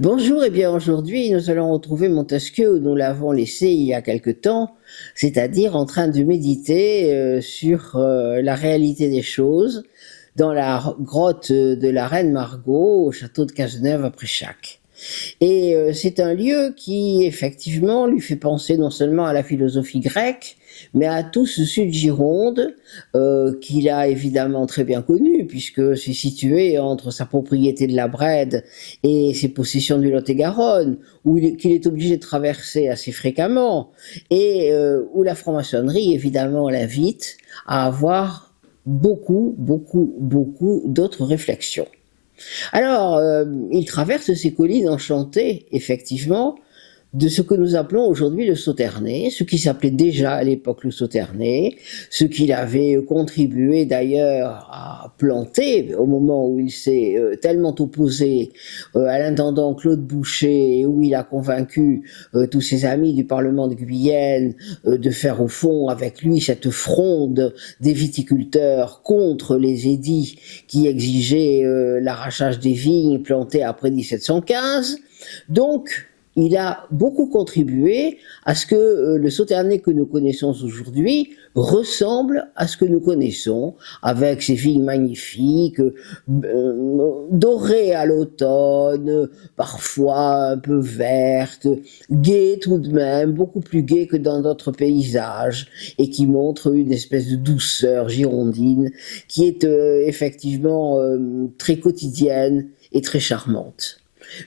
Bonjour, et bien aujourd'hui nous allons retrouver Montesquieu où nous l'avons laissé il y a quelque temps, c'est-à-dire en train de méditer sur la réalité des choses dans la grotte de la Reine Margot au château de Cazeneuve à Préchac. Et c'est un lieu qui, effectivement, lui fait penser non seulement à la philosophie grecque, mais à tout ce sud-Gironde qu'il a évidemment très bien connu, puisque c'est situé entre sa propriété de la Brède et ses possessions du Lot-et-Garonne, qu'il est obligé de traverser assez fréquemment, et où la franc-maçonnerie, évidemment, l'invite à avoir beaucoup d'autres réflexions. Alors, il traverse ces collines enchantées, effectivement, de ce que nous appelons aujourd'hui le Sauternay, ce qui s'appelait déjà à l'époque le Sauternay, ce qu'il avait contribué d'ailleurs à planter au moment où il s'est tellement opposé à l'intendant Claude Boucher et où il a convaincu tous ses amis du Parlement de Guyenne de faire au fond avec lui cette fronde des viticulteurs contre les édits qui exigeaient l'arrachage des vignes plantées après 1715. Donc, il a beaucoup contribué à ce que le Sauternay que nous connaissons aujourd'hui ressemble à ce que nous connaissons, avec ses vignes magnifiques, dorées à l'automne, parfois un peu vertes, gaies tout de même, beaucoup plus gaies que dans d'autres paysages, et qui montrent une espèce de douceur girondine qui est effectivement très quotidienne et très charmante.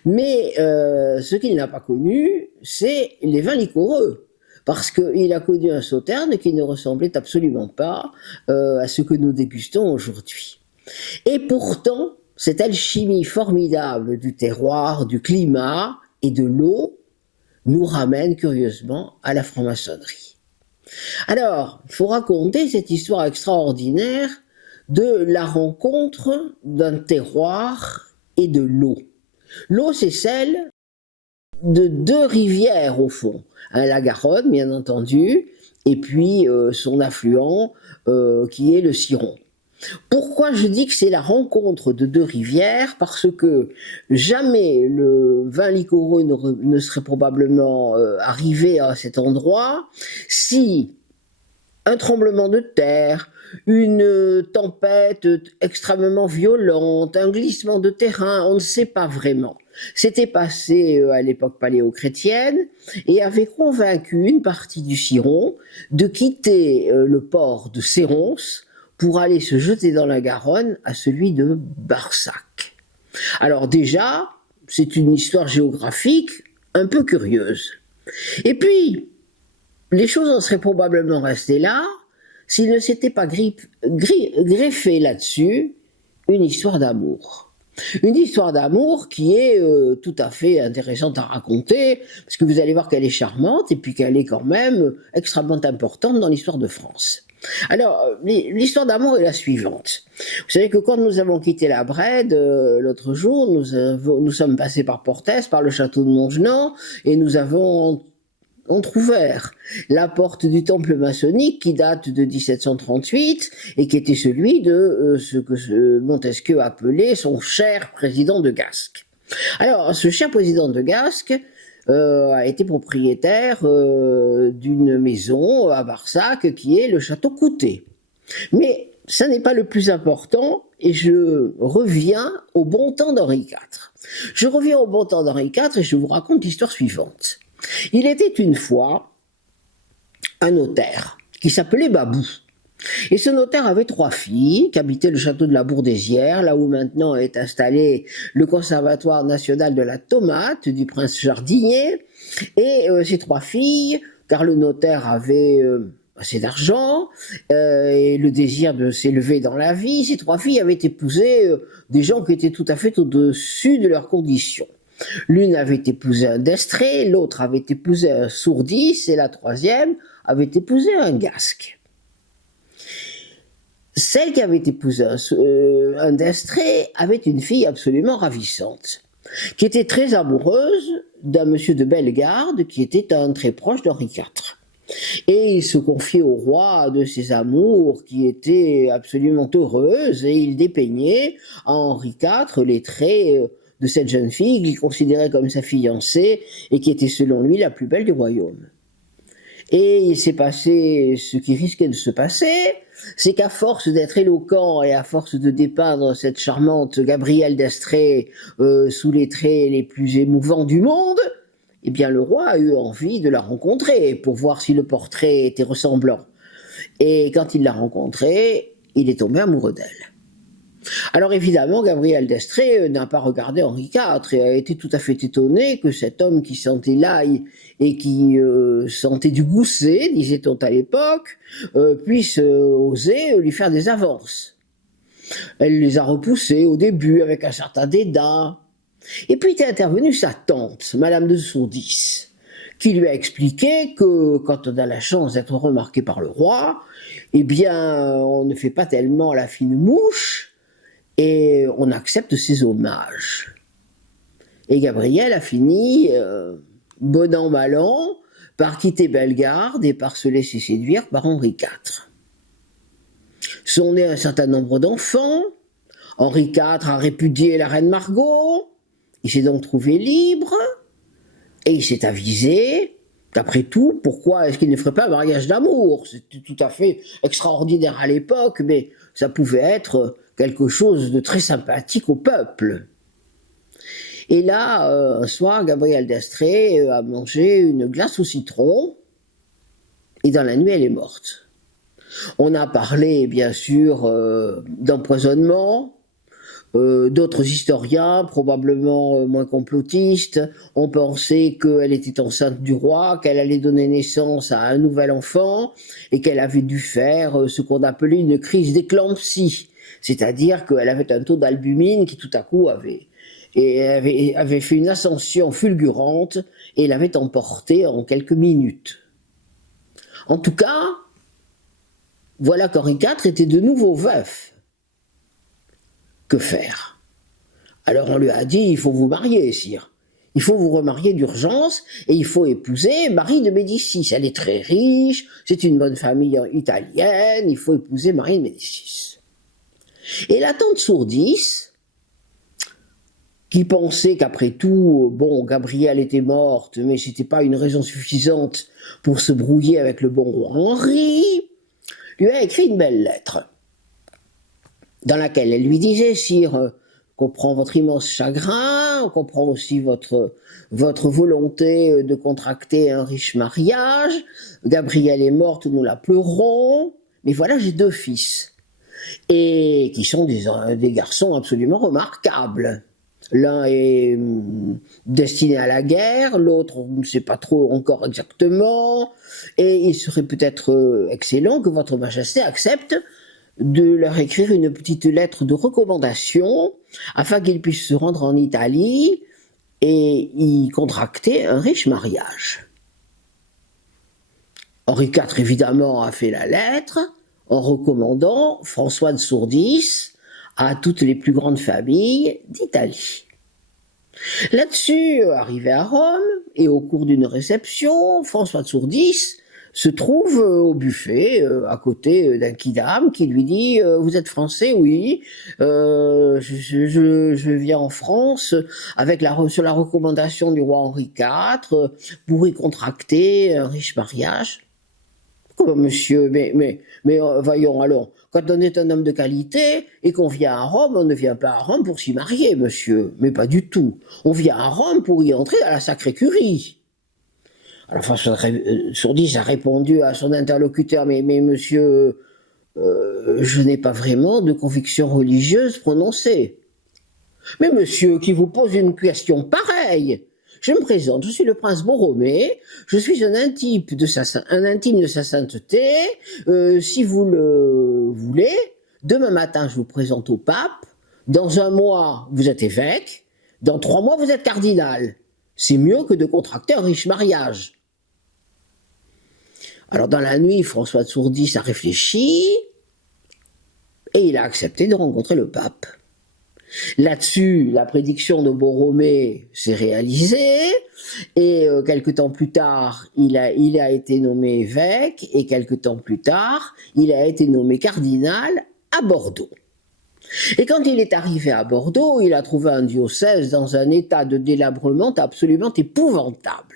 Mais ce qu'il n'a pas connu, c'est les vins liquoreux, parce qu'il a connu un Sauterne qui ne ressemblait absolument pas à ce que nous dégustons aujourd'hui. Et pourtant, cette alchimie formidable du terroir, du climat et de l'eau nous ramène curieusement à la franc-maçonnerie. Alors, il faut raconter cette histoire extraordinaire de la rencontre d'un terroir et de l'eau. L'eau, c'est celle de deux rivières au fond, la Garonne bien entendu, et puis son affluent qui est le Ciron. Pourquoi je dis que c'est la rencontre de deux rivières? Parce que jamais le vin liquoreux ne serait probablement arrivé à cet endroit si un tremblement de terre, une tempête extrêmement violente, un glissement de terrain, on ne sait pas vraiment. C'était passé à l'époque paléochrétienne et avait convaincu une partie du Ciron de quitter le port de Séronce pour aller se jeter dans la Garonne à celui de Barsac. Alors déjà, c'est une histoire géographique un peu curieuse. Et puis, les choses en seraient probablement restées là s'il ne s'était pas greffé là-dessus une histoire d'amour. Une histoire d'amour qui est tout à fait intéressante à raconter, parce que vous allez voir qu'elle est charmante et puis qu'elle est quand même extrêmement importante dans l'histoire de France. Alors, l'histoire d'amour est la suivante. Vous savez que quand nous avons quitté la Brède, l'autre jour, nous sommes passés par Portès, par le château de Montgenant, et nous avons entrouvert la porte du temple maçonnique qui date de 1738 et qui était celui de ce que Montesquieu appelait son cher président de Gasques. Alors, ce cher président de Gasques a été propriétaire d'une maison à Barsac qui est le château Coutet. Mais ça n'est pas le plus important et je reviens au bon temps d'Henri IV. Je reviens au bon temps d'Henri IV et je vous raconte l'histoire suivante. Il était une fois un notaire qui s'appelait Babou. Et ce notaire avait trois filles qui habitaient le château de la Bourdésière, là où maintenant est installé le Conservatoire national de la tomate du prince Jardinier. Et ces trois filles, car le notaire avait assez d'argent et le désir de s'élever dans la vie, ces trois filles avaient épousé des gens qui étaient tout à fait au-dessus de leurs conditions. L'une avait épousé un destré, l'autre avait épousé un sourdis, et la troisième avait épousé un gasque. Celle qui avait épousé un destré avait une fille absolument ravissante, qui était très amoureuse d'un monsieur de Bellegarde, qui était un très proche d'Henri IV. Et il se confiait au roi de ses amours qui étaient absolument heureuses, et il dépeignait à Henri IV les traits de cette jeune fille qu'il considérait comme sa fiancée et qui était selon lui la plus belle du royaume. Et il s'est passé ce qui risquait de se passer, c'est qu'à force d'être éloquent et à force de dépeindre cette charmante Gabrielle d'Estrées sous les traits les plus émouvants du monde, eh bien le roi a eu envie de la rencontrer pour voir si le portrait était ressemblant. Et quand il l'a rencontrée, il est tombé amoureux d'elle. Alors évidemment, Gabrielle d'Estrées n'a pas regardé Henri IV et a été tout à fait étonné que cet homme qui sentait l'ail et qui sentait du gousset, disait-on à l'époque, puisse oser lui faire des avances. Elle les a repoussés au début avec un certain dédain. Et puis est intervenue sa tante, Madame de Sourdis, qui lui a expliqué que quand on a la chance d'être remarqué par le roi, eh bien on ne fait pas tellement la fine mouche, et on accepte ses hommages. Et Gabrielle a fini, bon an mal an, par quitter Bellegarde et par se laisser séduire par Henri IV. Sont nés un certain nombre d'enfants. Henri IV a répudié la reine Margot. Il s'est donc trouvé libre. Et il s'est avisé qu'après tout, pourquoi est-ce qu'il ne ferait pas un mariage d'amour? C'était tout à fait extraordinaire à l'époque, mais ça pouvait être quelque chose de très sympathique au peuple. Et là, un soir, Gabrielle d'Estrées a mangé une glace au citron, et dans la nuit, elle est morte. On a parlé, bien sûr, d'empoisonnement. D'autres historiens, probablement moins complotistes, ont pensé qu'elle était enceinte du roi, qu'elle allait donner naissance à un nouvel enfant, et qu'elle avait dû faire ce qu'on appelait une crise d'éclampsie. C'est-à-dire qu'elle avait un taux d'albumine qui tout à coup avait fait une ascension fulgurante et l'avait emportée en quelques minutes. En tout cas, voilà qu'Henri IV était de nouveau veuf. Que faire? Alors on lui a dit, il faut vous marier, sire. Il faut vous remarier d'urgence et il faut épouser Marie de Médicis. Elle est très riche, c'est une bonne famille italienne, il faut épouser Marie de Médicis. Et la tante Sourdis, qui pensait qu'après tout, bon, Gabrielle était morte, mais c'était pas une raison suffisante pour se brouiller avec le bon roi Henri, lui a écrit une belle lettre, dans laquelle elle lui disait, sire, on comprend votre immense chagrin, on comprend aussi votre volonté de contracter un riche mariage, Gabrielle est morte, nous la pleurons, mais voilà, j'ai 2 fils, et qui sont des garçons absolument remarquables. L'un est destiné à la guerre, l'autre on ne sait pas trop encore exactement, et il serait peut-être excellent que votre majesté accepte de leur écrire une petite lettre de recommandation afin qu'ils puissent se rendre en Italie et y contracter un riche mariage. Henri IV, évidemment, a fait la lettre en recommandant François de Sourdis à toutes les plus grandes familles d'Italie. Là-dessus, arrivé à Rome, et au cours d'une réception, François de Sourdis se trouve au buffet, à côté d'un quidam qui lui dit « Vous êtes français, oui, je viens en France sur la recommandation du roi Henri IV pour y contracter un riche mariage. » Comment, monsieur? Mais voyons alors, quand on est un homme de qualité et qu'on vient à Rome, on ne vient pas à Rome pour s'y marier, monsieur. Mais pas du tout. On vient à Rome pour y entrer à la sacrée curie. Alors François Sourdis a répondu à son interlocuteur, mais monsieur, je n'ai pas vraiment de conviction religieuse prononcée. Mais monsieur, qui vous pose une question pareille? Je me présente, je suis le prince Borromée, je suis un intime de sa sainteté, si vous le voulez, demain matin je vous présente au pape, dans 1 mois vous êtes évêque, dans 3 mois vous êtes cardinal. C'est mieux que de contracter un riche mariage. Alors dans la nuit, François de Sourdis a réfléchi, et il a accepté de rencontrer le pape. Là-dessus, la prédiction de Borromée s'est réalisée, et quelque temps plus tard, il a été nommé évêque, et quelque temps plus tard, il a été nommé cardinal à Bordeaux. Et quand il est arrivé à Bordeaux, il a trouvé un diocèse dans un état de délabrement absolument épouvantable.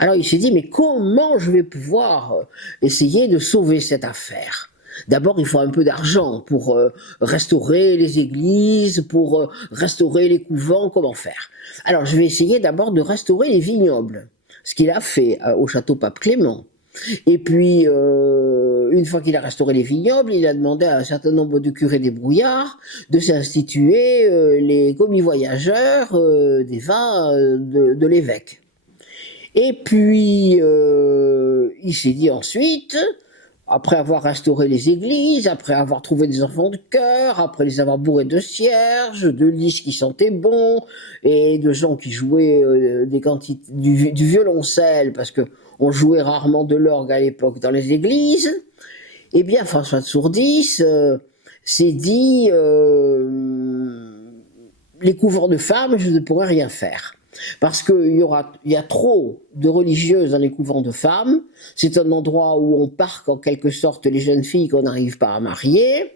Alors il s'est dit, mais comment je vais pouvoir essayer de sauver cette affaire? D'abord, il faut un peu d'argent pour restaurer les églises, pour restaurer les couvents, comment faire? Alors je vais essayer d'abord de restaurer les vignobles, ce qu'il a fait au château Pape Clément. Et puis, une fois qu'il a restauré les vignobles, il a demandé à un certain nombre de curés débrouillards de s'instituer les commis voyageurs des vins de l'évêque. Et puis, il s'est dit ensuite, après avoir restauré les églises, après avoir trouvé des enfants de chœur, après les avoir bourrés de cierges, de lys qui sentaient bon, et de gens qui jouaient des quantités, du violoncelle, parce que on jouait rarement de l'orgue à l'époque dans les églises, eh bien François de Sourdis s'est dit les couvents de femmes, je ne pourrais rien faire. Parce qu'il y a trop de religieuses dans les couvents de femmes, c'est un endroit où on parque en quelque sorte les jeunes filles qu'on n'arrive pas à marier.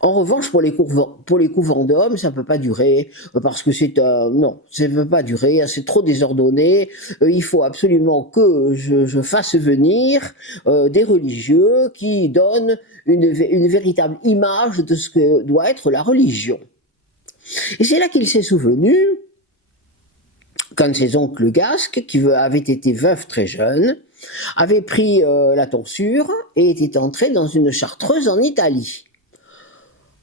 En revanche, pour les couvents d'hommes, ça ne peut pas durer, parce que non, ça ne peut pas durer, c'est trop désordonné, il faut absolument que je fasse venir des religieux qui donnent une véritable image de ce que doit être la religion. Et c'est là qu'il s'est souvenu qu'un de ses oncles gasques, qui avait été veuf très jeune, avait pris la tonsure et était entré dans une chartreuse en Italie.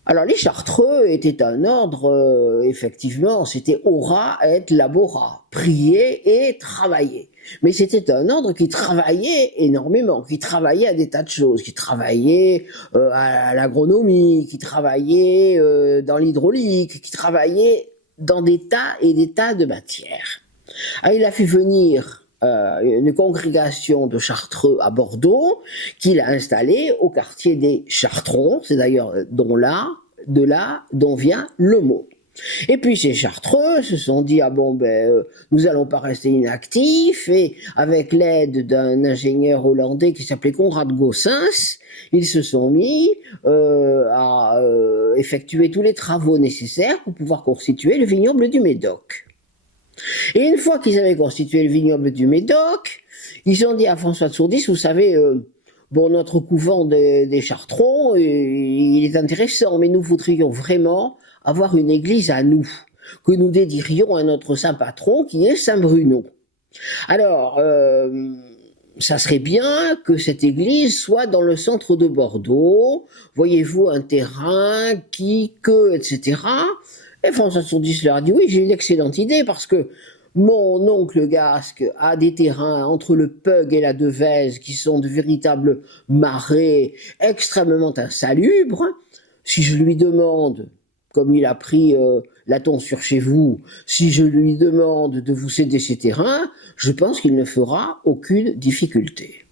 Alors les chartreux étaient un ordre, effectivement, c'était ora et labora, prier et travailler. Mais c'était un ordre qui travaillait énormément, qui travaillait à des tas de choses, qui travaillait à l'agronomie, qui travaillait dans l'hydraulique, qui travaillait dans des tas et des tas de matières. Alors, il a fait venir une congrégation de chartreux à Bordeaux, qu'il a installée au quartier des Chartrons, c'est d'ailleurs de là dont vient le mot. Et puis ces chartreux se sont dit, ah bon, nous allons pas rester inactifs, et avec l'aide d'un ingénieur hollandais qui s'appelait Conrad Goossens, ils se sont mis à effectuer tous les travaux nécessaires pour pouvoir constituer le vignoble du Médoc. Et une fois qu'ils avaient constitué le vignoble du Médoc, ils ont dit à François de Sourdis, vous savez, bon, notre couvent des Chartrons, il est intéressant, mais nous voudrions vraiment avoir une église à nous, que nous dédierions à notre saint patron, qui est Saint Bruno. Alors, ça serait bien que cette église soit dans le centre de Bordeaux, voyez-vous, un terrain, etc. Et François de Sourdis leur a dit, oui, j'ai une excellente idée, parce que mon oncle gasque a des terrains entre le Peug et la Devèze qui sont de véritables marais extrêmement insalubres. Si je lui demande, comme il a pris la tonsure chez vous, si je lui demande de vous céder ces terrains, je pense qu'il ne fera aucune difficulté.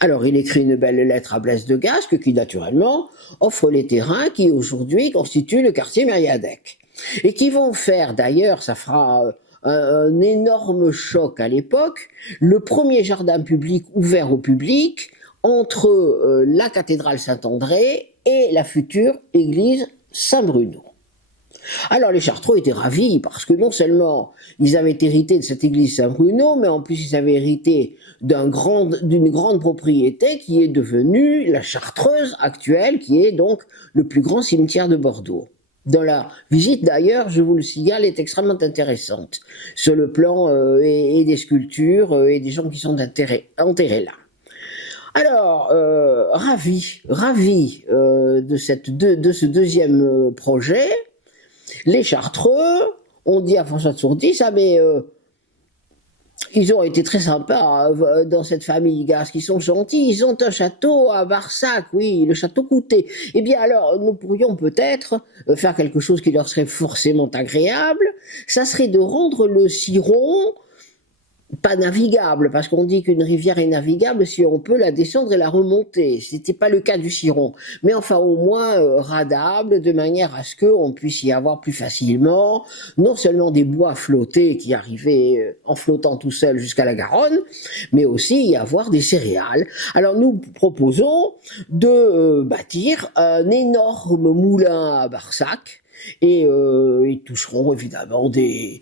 Alors il écrit une belle lettre à Blaise de Gasque qui naturellement offre les terrains qui aujourd'hui constituent le quartier Mériadec. Et qui vont faire d'ailleurs, ça fera un énorme choc à l'époque, le premier jardin public ouvert au public entre la cathédrale Saint-André et la future église Saint-Bruno. Alors les Chartreux étaient ravis parce que non seulement ils avaient hérité de cette église Saint-Bruno, mais en plus ils avaient hérité d'une grande propriété qui est devenue la Chartreuse actuelle, qui est donc le plus grand cimetière de Bordeaux. Dans la visite d'ailleurs, je vous le signale, est extrêmement intéressante sur le plan et des sculptures et des gens qui sont enterrés là. Alors, ravi de ce deuxième projet, les Chartreux ont dit à François de Sourdis, ah mais ils ont été très sympas dans cette famille gasque, ils sont gentils, ils ont un château à Barsac, oui, le château Coutet. Eh bien alors, nous pourrions peut-être faire quelque chose qui leur serait forcément agréable, ça serait de rendre le ciron pas navigable, parce qu'on dit qu'une rivière est navigable si on peut la descendre et la remonter. C'était pas le cas du Ciron, mais enfin au moins radable, de manière à ce qu'on puisse y avoir plus facilement non seulement des bois flottés qui arrivaient en flottant tout seul jusqu'à la Garonne, mais aussi y avoir des céréales. Alors nous proposons de bâtir un énorme moulin à Barsac, et ils toucheront évidemment des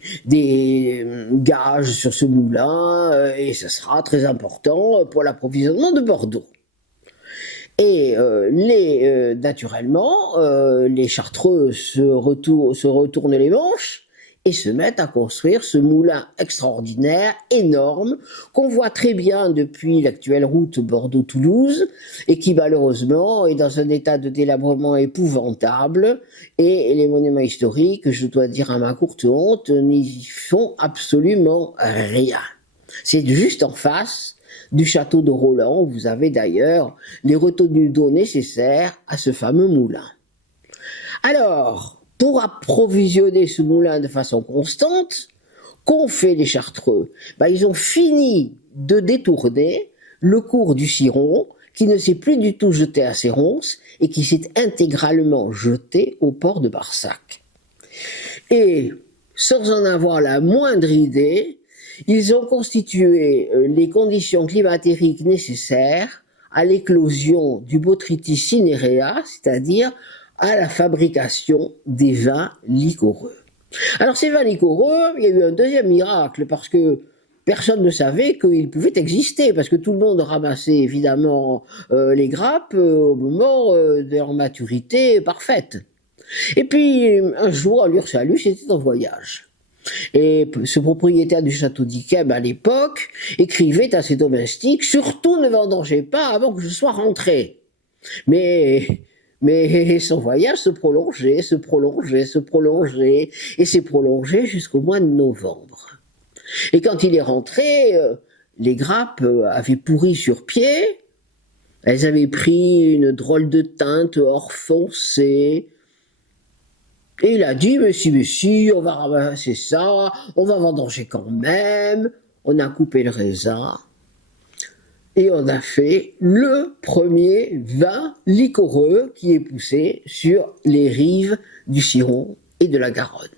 gages sur ce moulin, et ce sera très important pour l'approvisionnement de Bordeaux. Et naturellement, les Chartreux se retournent les manches et se mettent à construire ce moulin extraordinaire, énorme, qu'on voit très bien depuis l'actuelle route Bordeaux-Toulouse, et qui malheureusement est dans un état de délabrement épouvantable, et les monuments historiques, je dois dire à ma courte honte, n'y font absolument rien. C'est juste en face du château de Roland, où vous avez d'ailleurs les retenues d'eau nécessaires à ce fameux moulin. Alors, pour approvisionner ce moulin de façon constante, qu'ont fait les Chartreux? Ils ont fini de détourner le cours du Ciron, qui ne s'est plus du tout jeté à ses ronces et qui s'est intégralement jeté au port de Barsac. Et, sans en avoir la moindre idée, ils ont constitué les conditions climatériques nécessaires à l'éclosion du Botrytis cinerea, c'est-à-dire à la fabrication des vins liquoreux. Alors ces vins liquoreux, il y a eu un deuxième miracle, parce que personne ne savait qu'ils pouvaient exister, parce que tout le monde ramassait évidemment les grappes au moment de leur maturité parfaite. Et puis un jour, à l'Ursalus, était en voyage. Et ce propriétaire du château d'Yquem à l'époque écrivait à ses domestiques: surtout ne vendangez pas avant que je sois rentré. Mais son voyage se prolongeait, et s'est prolongé jusqu'au mois de novembre. Et quand il est rentré, les grappes avaient pourri sur pied, elles avaient pris une drôle de teinte or foncé. Et il a dit: mais si, on va ramasser ça, on va vendanger quand même. On a coupé le raisin et on a fait le premier vin liquoreux qui est poussé sur les rives du Ciron et de la Garonne.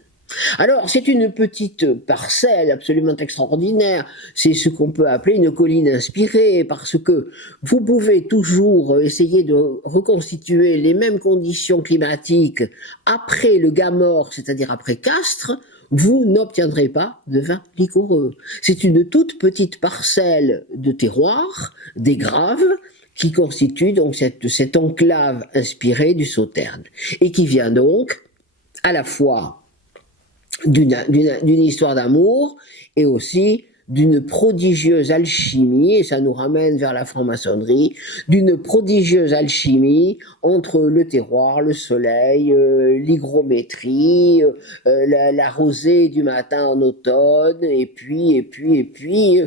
Alors, c'est une petite parcelle absolument extraordinaire, c'est ce qu'on peut appeler une colline inspirée, parce que vous pouvez toujours essayer de reconstituer les mêmes conditions climatiques après le Gamord, c'est-à-dire après Castres, vous n'obtiendrez pas de vin liquoreux. C'est une toute petite parcelle de terroir, des Graves, qui constitue donc cette enclave inspirée du Sauterne, et qui vient donc à la fois d'une histoire d'amour et aussi d'une prodigieuse alchimie, et ça nous ramène vers la franc-maçonnerie, d'une prodigieuse alchimie entre le terroir, le soleil, l'hygrométrie, la rosée du matin en automne, et puis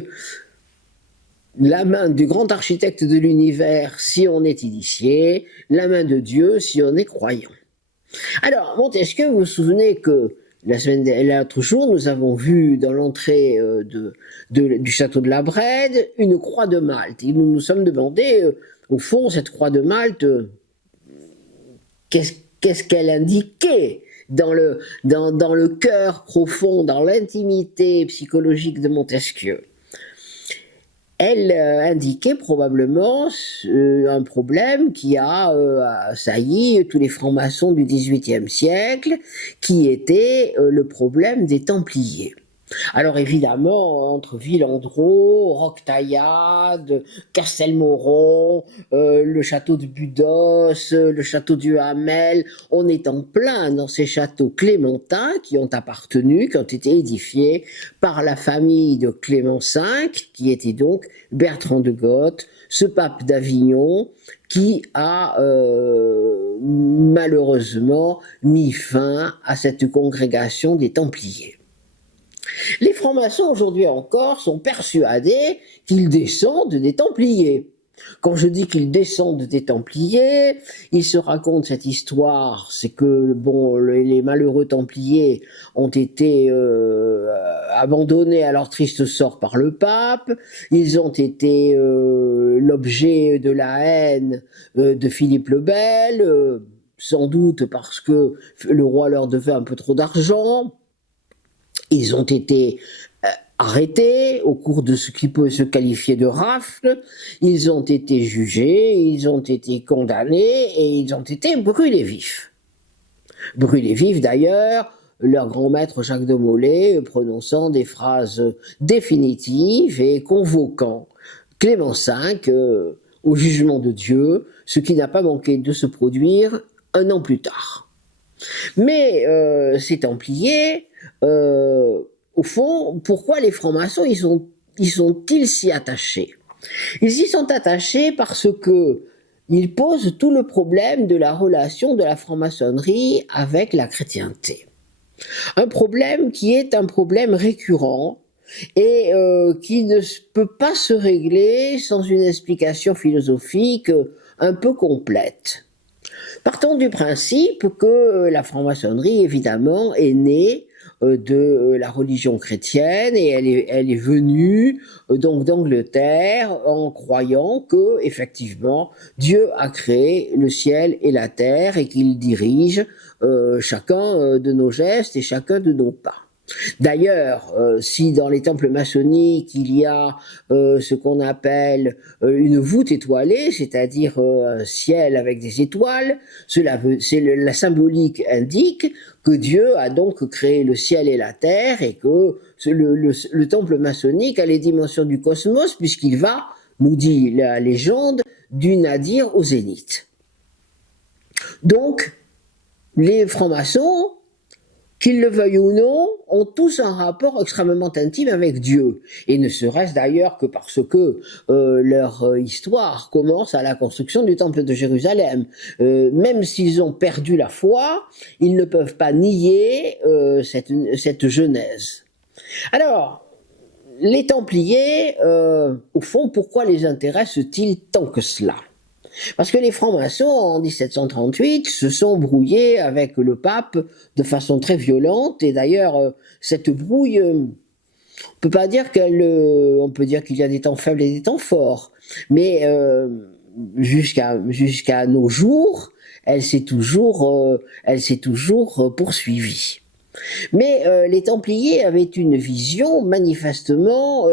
la main du grand architecte de l'univers si on est initié, la main de Dieu si on est croyant. Alors, Montesquieu, vous vous souvenez que l'autre jour, nous avons vu dans l'entrée du château de la Brède une croix de Malte. Et nous nous sommes demandé, au fond, cette croix de Malte, qu'est-ce qu'elle indiquait dans le cœur profond, dans l'intimité psychologique de Montesquieu? Elle indiquait probablement un problème qui a assailli tous les francs-maçons du XVIIIe siècle, qui était le problème des Templiers. Alors évidemment, entre Villandreau, Roquetaillade, Castelmoron, le château de Budos, le château du Hamel, on est en plein dans ces châteaux clémentins qui ont été édifiés par la famille de Clément V, qui était donc Bertrand de Goth, ce pape d'Avignon, qui a malheureusement mis fin à cette congrégation des Templiers. Les francs-maçons aujourd'hui encore sont persuadés qu'ils descendent des Templiers. Quand je dis qu'ils descendent des Templiers, ils se racontent cette histoire, c'est que bon, les malheureux Templiers ont été abandonnés à leur triste sort par le pape, ils ont été l'objet de la haine de Philippe le Bel, sans doute parce que le roi leur devait un peu trop d'argent. Ils ont été arrêtés au cours de ce qui peut se qualifier de rafle, ils ont été jugés, ils ont été condamnés et ils ont été brûlés vifs. Brûlés vifs d'ailleurs, leur grand maître Jacques de Molay prononçant des phrases définitives et convoquant Clément V au jugement de Dieu, ce qui n'a pas manqué de se produire un an plus tard. Mais ces Templiers, au fond, pourquoi les francs-maçons y sont-ils si attachés? Ils y sont attachés parce que ils posent tout le problème de la relation de la franc-maçonnerie avec la chrétienté. Un problème qui est un problème récurrent et qui ne peut pas se régler sans une explication philosophique un peu complète. Partons du principe que la franc-maçonnerie, évidemment, est née de la religion chrétienne et elle est venue donc d'Angleterre en croyant que, effectivement, Dieu a créé le ciel et la terre et qu'il dirige chacun de nos gestes et chacun de nos pas. D'ailleurs, si dans les temples maçonniques il y a ce qu'on appelle une voûte étoilée, c'est-à-dire un ciel avec des étoiles, la symbolique indique que Dieu a donc créé le ciel et la terre et que le temple maçonnique a les dimensions du cosmos puisqu'il va, nous dit la légende, du nadir au zénith. Donc, les francs-maçons, qu'ils le veuillent ou non, ont tous un rapport extrêmement intime avec Dieu. Et ne serait-ce d'ailleurs que parce que leur histoire commence à la construction du temple de Jérusalem. Même s'ils ont perdu la foi, ils ne peuvent pas nier cette genèse. Alors, les Templiers, au fond, pourquoi les intéressent-ils tant que cela ? Parce que les francs-maçons, en 1738, se sont brouillés avec le pape de façon très violente, et d'ailleurs, cette brouille, on peut pas dire on peut dire qu'il y a des temps faibles et des temps forts, mais jusqu'à nos jours, elle s'est toujours poursuivie. Mais les Templiers avaient une vision manifestement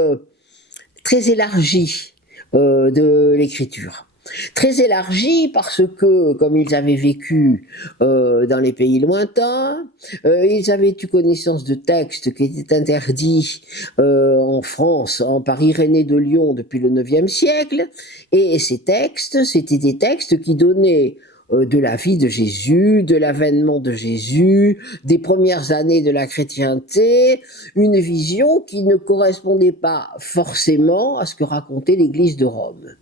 très élargie de l'écriture. Très élargie parce que, comme ils avaient vécu dans les pays lointains, ils avaient eu connaissance de textes qui étaient interdits en France par Irénée de Lyon depuis le IXe siècle, et ces textes, c'était des textes qui donnaient de la vie de Jésus, de l'avènement de Jésus, des premières années de la chrétienté, une vision qui ne correspondait pas forcément à ce que racontait l'Église de Rome.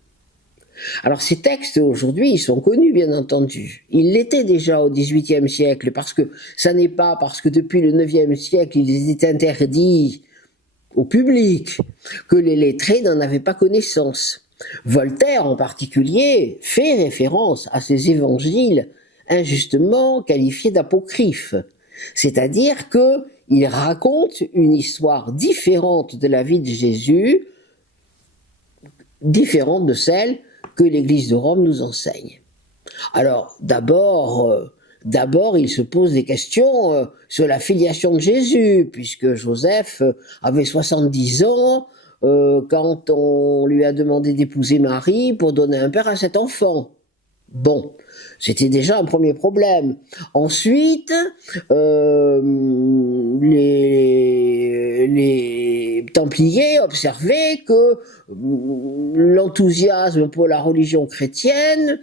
Alors ces textes aujourd'hui, ils sont connus bien entendu. Ils l'étaient déjà au XVIIIe siècle parce que ça n'est pas parce que depuis le IXe siècle il était interdit au public que les lettrés n'en avaient pas connaissance. Voltaire en particulier fait référence à ces évangiles injustement qualifiés d'apocryphes, c'est-à-dire qu'il raconte une histoire différente de la vie de Jésus, différente de celle que l'Église de Rome nous enseigne. Alors, d'abord, il se pose des questions sur la filiation de Jésus, puisque Joseph avait 70 ans quand on lui a demandé d'épouser Marie pour donner un père à cet enfant. Bon, c'était déjà un premier problème. Ensuite, les Templiers observaient que l'enthousiasme pour la religion chrétienne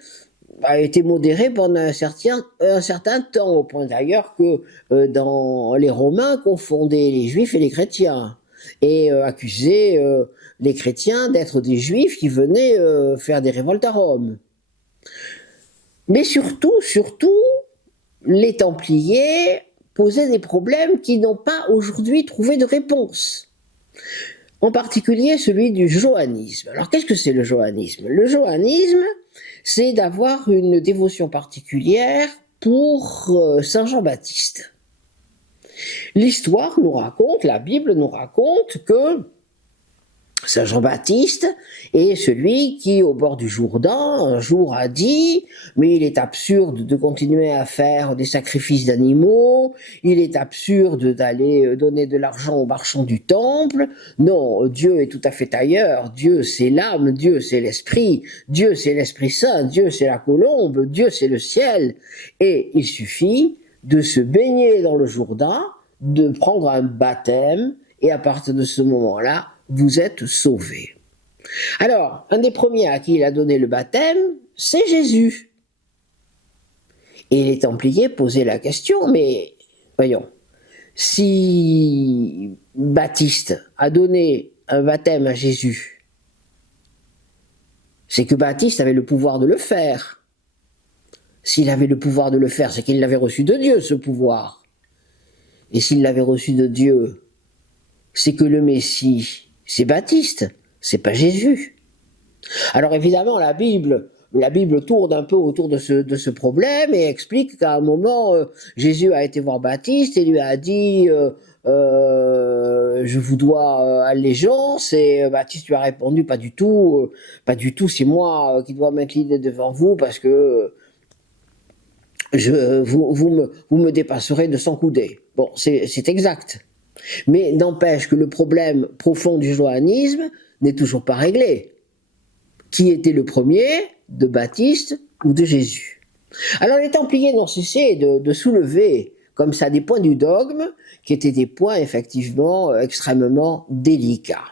a été modéré pendant un certain temps, au point d'ailleurs que dans les Romains confondaient les Juifs et les chrétiens, et accusaient les chrétiens d'être des Juifs qui venaient faire des révoltes à Rome. Mais surtout, les Templiers posaient des problèmes qui n'ont pas aujourd'hui trouvé de réponse. en particulier celui du johannisme. Alors qu'est-ce que c'est le johannisme? Le johannisme, c'est d'avoir une dévotion particulière pour Saint Jean-Baptiste. L'histoire nous raconte, la Bible nous raconte que Saint Jean-Baptiste est celui qui, au bord du Jourdain, un jour a dit « Mais il est absurde de continuer à faire des sacrifices d'animaux, il est absurde d'aller donner de l'argent aux marchands du temple. Non, Dieu est tout à fait ailleurs. Dieu, c'est l'âme, Dieu, c'est l'esprit, Dieu, c'est l'Esprit Saint, Dieu, c'est la colombe, Dieu, c'est le ciel. Et il suffit de se baigner dans le Jourdain, de prendre un baptême, et à partir de ce moment-là, vous êtes sauvés. » Alors, un des premiers à qui il a donné le baptême, c'est Jésus. Et les Templiers posaient la question, mais voyons, si Baptiste a donné un baptême à Jésus, c'est que Baptiste avait le pouvoir de le faire. S'il avait le pouvoir de le faire, c'est qu'il l'avait reçu de Dieu, ce pouvoir. Et s'il l'avait reçu de Dieu, c'est que le Messie, c'est Baptiste, c'est pas Jésus. Alors évidemment, la Bible tourne un peu autour de ce problème et explique qu'à un moment, Jésus a été voir Baptiste et lui a dit je vous dois allégeance, et Baptiste lui a répondu pas du tout, c'est moi qui dois m'incliner devant vous parce que vous me dépasserez de 100 coudées. Bon, c'est exact. Mais n'empêche que le problème profond du johannisme n'est toujours pas réglé. Qui était le premier, de Baptiste ou de Jésus? Alors les Templiers n'ont cessé de soulever comme ça des points du dogme qui étaient des points effectivement extrêmement délicats.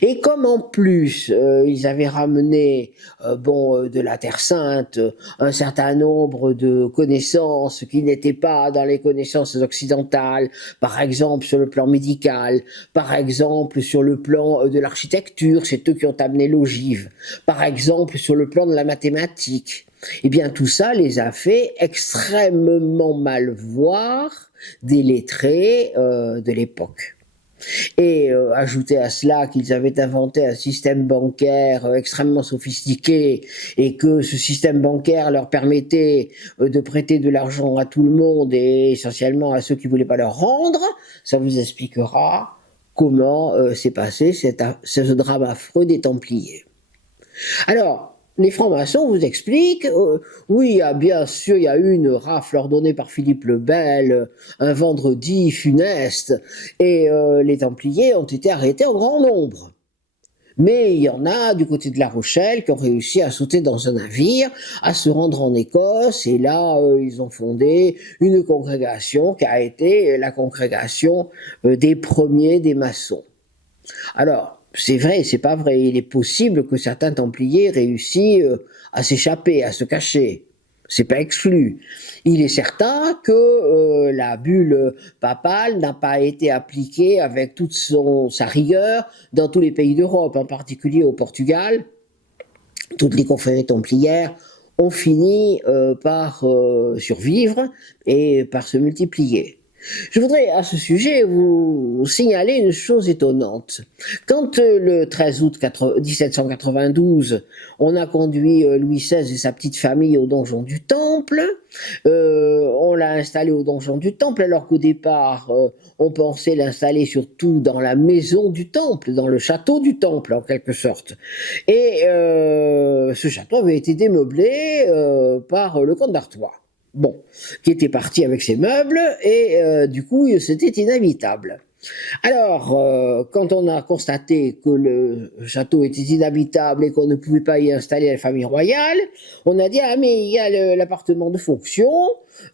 Et comme en plus ils avaient ramené de la Terre Sainte un certain nombre de connaissances qui n'étaient pas dans les connaissances occidentales, par exemple sur le plan médical, par exemple sur le plan de l'architecture, c'est eux qui ont amené l'ogive, par exemple sur le plan de la mathématique, eh bien tout ça les a fait extrêmement mal voir des lettrés de l'époque. Et ajouter à cela qu'ils avaient inventé un système bancaire extrêmement sophistiqué et que ce système bancaire leur permettait de prêter de l'argent à tout le monde et essentiellement à ceux qui ne voulaient pas leur rendre, ça vous expliquera comment s'est passé ce drame affreux des Templiers. Alors, les francs-maçons vous expliquent, oui, bien sûr, il y a eu une rafle ordonnée par Philippe le Bel, un vendredi funeste, et les Templiers ont été arrêtés en grand nombre. Mais il y en a du côté de La Rochelle qui ont réussi à sauter dans un navire, à se rendre en Écosse, et là, ils ont fondé une congrégation qui a été la congrégation des premiers des maçons. Alors, c'est vrai, c'est pas vrai. Il est possible que certains Templiers réussissent à s'échapper, à se cacher. C'est pas exclu. Il est certain que la bulle papale n'a pas été appliquée avec toute sa rigueur dans tous les pays d'Europe, en particulier au Portugal. Toutes les confréries templières ont fini par survivre et par se multiplier. Je voudrais à ce sujet vous signaler une chose étonnante. Quand le 13 août 1792, on a conduit Louis XVI et sa petite famille au donjon du Temple, on l'a installé au donjon du Temple alors qu'au départ on pensait l'installer surtout dans la maison du Temple, dans le château du Temple en quelque sorte. Et ce château avait été démeublé par le comte d'Artois. Bon, qui était parti avec ses meubles, et du coup, c'était inhabitable. Alors, quand on a constaté que le château était inhabitable et qu'on ne pouvait pas y installer la famille royale, on a dit « Ah, mais il y a l'appartement de fonction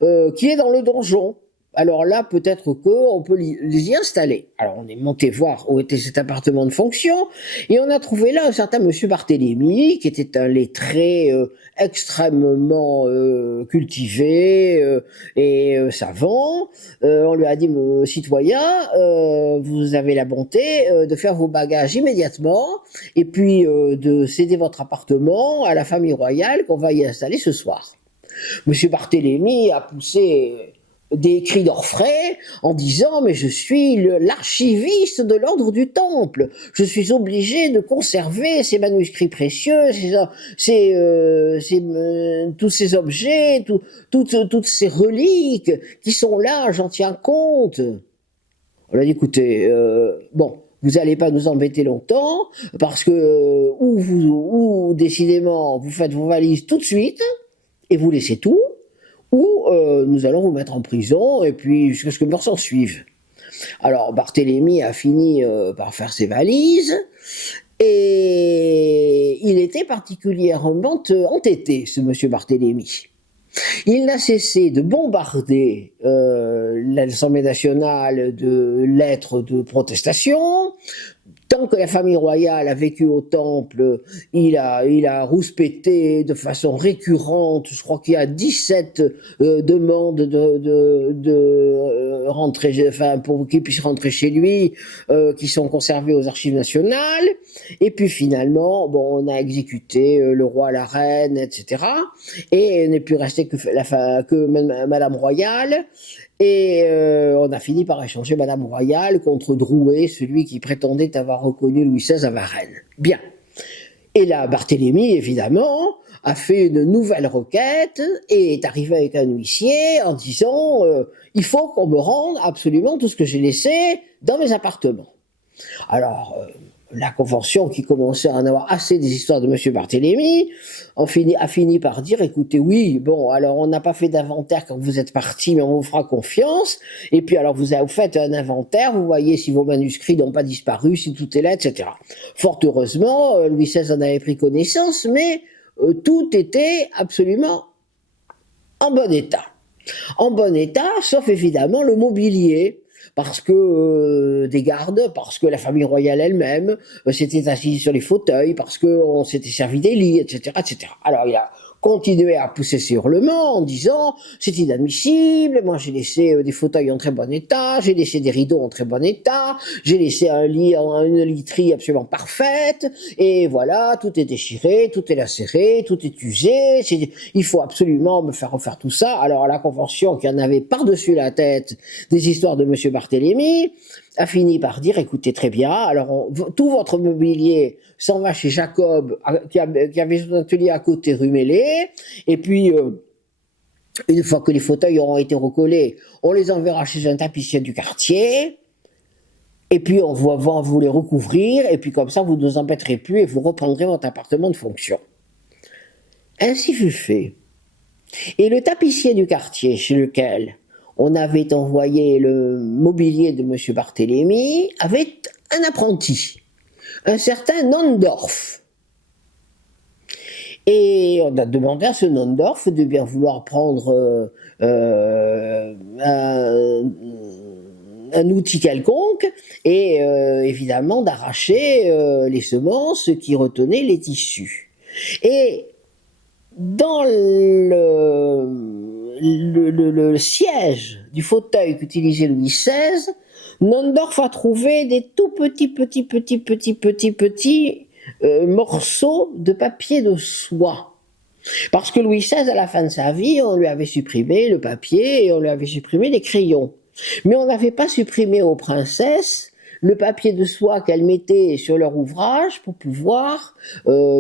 qui est dans le donjon. » Alors là, peut-être qu'on peut les y installer. Alors on est monté voir où était cet appartement de fonction, et on a trouvé là un certain monsieur Barthélemy, qui était un lettré extrêmement cultivé et savant. On lui a dit « Citoyen, vous avez la bonté de faire vos bagages immédiatement, et puis de céder votre appartement à la famille royale qu'on va y installer ce soir. » Monsieur Barthélemy a poussé des cris d'orfraie en disant « Mais je suis l'archiviste de l'ordre du Temple. Je suis obligé de conserver ces manuscrits précieux, tous ces objets, toutes ces reliques qui sont là, j'en tiens compte. » On a dit « Écoutez, bon, vous n'allez pas nous embêter longtemps, parce que ou décidément vous faites vos valises tout de suite, et vous laissez tout, ou nous allons vous mettre en prison, et puis jusqu'à ce que mort s'en suive. » Alors Barthélemy a fini par faire ses valises, et il était particulièrement entêté, ce monsieur Barthélemy. Il n'a cessé de bombarder l'Assemblée nationale de lettres de protestation. Tant que la famille royale a vécu au Temple, il a rouspété de façon récurrente. Je crois qu'il y a 17 demandes de rentrer, enfin, pour qu'il puisse rentrer chez lui, qui sont conservées aux archives nationales. Et puis finalement, bon, on a exécuté le roi, la reine, etc. Et il n'est plus resté que Madame Royale. Et on a fini par échanger Madame Royale contre Drouet, celui qui prétendait avoir reconnu Louis XVI à Varennes. Bien. Et là, Barthélemy, évidemment, a fait une nouvelle requête et est arrivé avec un huissier en disant il faut qu'on me rende absolument tout ce que j'ai laissé dans mes appartements. Alors, la Convention, qui commençait à en avoir assez des histoires de M. Barthélemy, a fini par dire, écoutez, oui, bon, alors on n'a pas fait d'inventaire quand vous êtes parti, mais on vous fera confiance, et puis alors vous faites un inventaire, vous voyez si vos manuscrits n'ont pas disparu, si tout est là, etc. Fort heureusement, Louis XVI en avait pris connaissance, mais tout était absolument en bon état. En bon état, sauf évidemment le mobilier, parce que des gardes, parce que la famille royale elle-même s'était assise sur les fauteuils, parce qu'on s'était servi des lits, etc., etc. Alors il a continué à pousser ses hurlements en disant c'est inadmissible, moi j'ai laissé des fauteuils en très bon état, j'ai laissé des rideaux en très bon état, j'ai laissé un lit une literie absolument parfaite, et voilà, tout est déchiré, tout est lacéré, tout est usé, il faut absolument me faire refaire tout ça. Alors la Convention, qui en avait par-dessus la tête des histoires de M. Barthélemy, a fini par dire, écoutez, très bien, alors tout votre mobilier s'en va chez Jacob, qui avait son atelier à côté rue Mélée, et puis, une fois que les fauteuils auront été recollés, on les enverra chez un tapissier du quartier, et puis on va vous les recouvrir, et puis comme ça, vous ne nous embêterez plus, et vous reprendrez votre appartement de fonction. Ainsi fut fait. Et le tapissier du quartier, chez lequel on avait envoyé le mobilier de M. Barthélemy, avait un apprenti, un certain Nondorf. Et on a demandé à ce Nondorf de bien vouloir prendre un outil quelconque et évidemment d'arracher les semences qui retenaient les tissus. Et dans le siège du fauteuil qu'utilisait Louis XVI, Nondorf a trouvé des tout petits morceaux de papier de soie. Parce que Louis XVI, à la fin de sa vie, on lui avait supprimé le papier et on lui avait supprimé les crayons. Mais on n'avait pas supprimé aux princesses le papier de soie qu'elles mettaient sur leur ouvrage pour pouvoir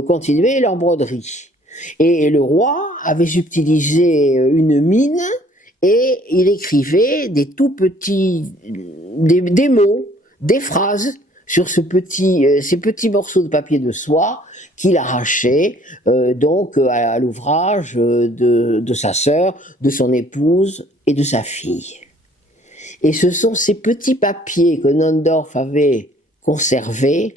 continuer leur broderie. Et le roi avait utilisé une mine et il écrivait des tout petits, des mots, des phrases sur ces petits morceaux de papier de soie qu'il arrachait donc à l'ouvrage de sa sœur, de son épouse et de sa fille. Et ce sont ces petits papiers que Nondorf avait conservés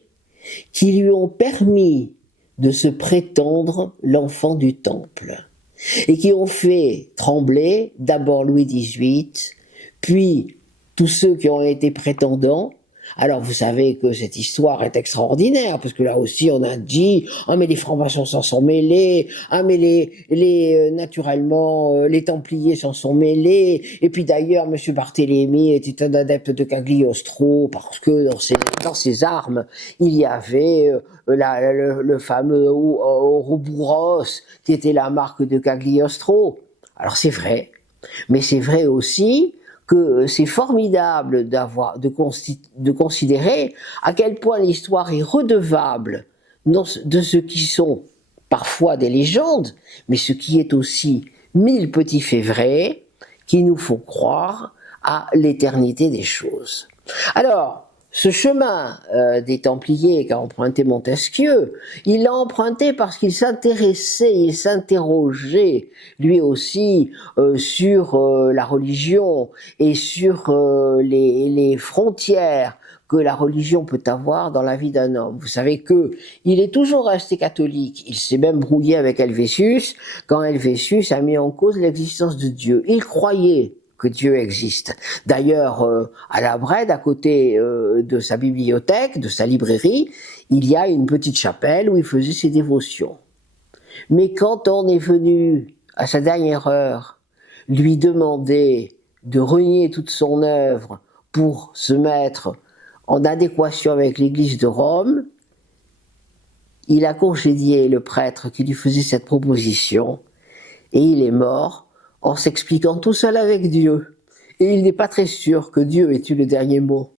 qui lui ont permis de se prétendre l'enfant du Temple, et qui ont fait trembler d'abord Louis XVIII, puis tous ceux qui ont été prétendants. Alors vous savez que cette histoire est extraordinaire, parce que là aussi on a dit « Ah mais les francs-maçons s'en sont mêlés, ah mais naturellement les Templiers s'en sont mêlés, et puis d'ailleurs M. Barthélemy était un adepte de Cagliostro, parce que dans ses armes il y avait le fameux Ouroboros, qui était la marque de Cagliostro. » Alors c'est vrai, Mais c'est vrai aussi que c'est formidable de considérer à quel point l'histoire est redevable de ce qui sont parfois des légendes, mais ce qui est aussi 1000 petits faits vrais qui nous font croire à l'éternité des choses. Alors, ce chemin des Templiers qu'a emprunté Montesquieu, il l'a emprunté parce qu'il s'intéressait, il s'interrogeait lui aussi sur la religion et sur les frontières que la religion peut avoir dans la vie d'un homme. Vous savez que il est toujours resté catholique. Il s'est même brouillé avec Helvétius quand Helvétius a mis en cause l'existence de Dieu. Il croyait que Dieu existe. D'ailleurs, à la Brède, à côté de sa bibliothèque, de sa librairie, il y a une petite chapelle où il faisait ses dévotions. Mais quand on est venu, à sa dernière heure, lui demander de renier toute son œuvre pour se mettre en adéquation avec l'Église de Rome, il a congédié le prêtre qui lui faisait cette proposition, et il est mort en s'expliquant tout seul avec Dieu. Et il n'est pas très sûr que Dieu ait eu le dernier mot.